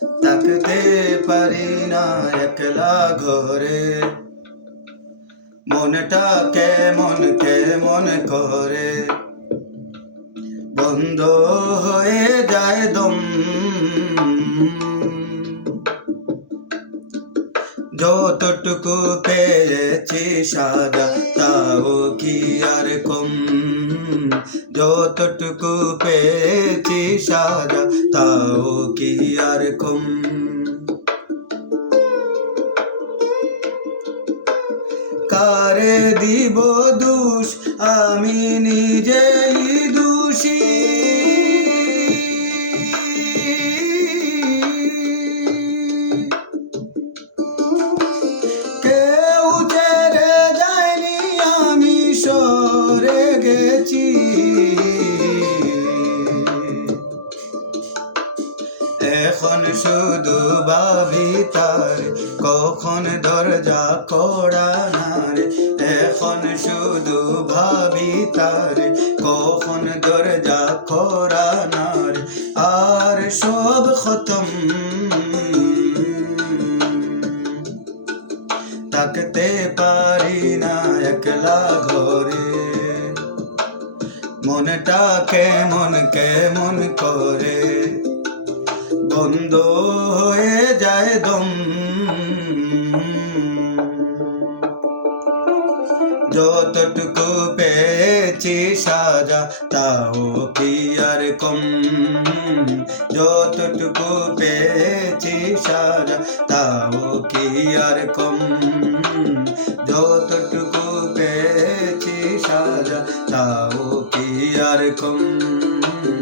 থাকতে পারি না একলা ঘরে, মনটা কেমন কেমন করে, বন্ধ হয়ে যায় দম। যতটুকু পেয়েছি সাজা তাও কি আর কম, যতটুকু পেয়েছি সাজা তাও কি আর কম। কারে দিব দোষ, আমি নিজেই দোষী। কেউ ছেড়ে যায়নি, আমি সরে গেছি। এখন শুধু ভাবি তার কখন দরজা কড়া নারে, এখন শুধু ভাবি তার কখন দরজা কড়া নারে, আর সব খতম। থাকতে পারি না একলা ঘরে, মনটা কেমন কেমন করে, বন্ধ হয়ে যায় দম। যতটুকু পেয়েছি সাজা তাও কি আর কম, যতটুকু পেয়েছি সাজা তাও কি আর কম, যতটুকু পেয়েছি সাজা তাও কি আর কম।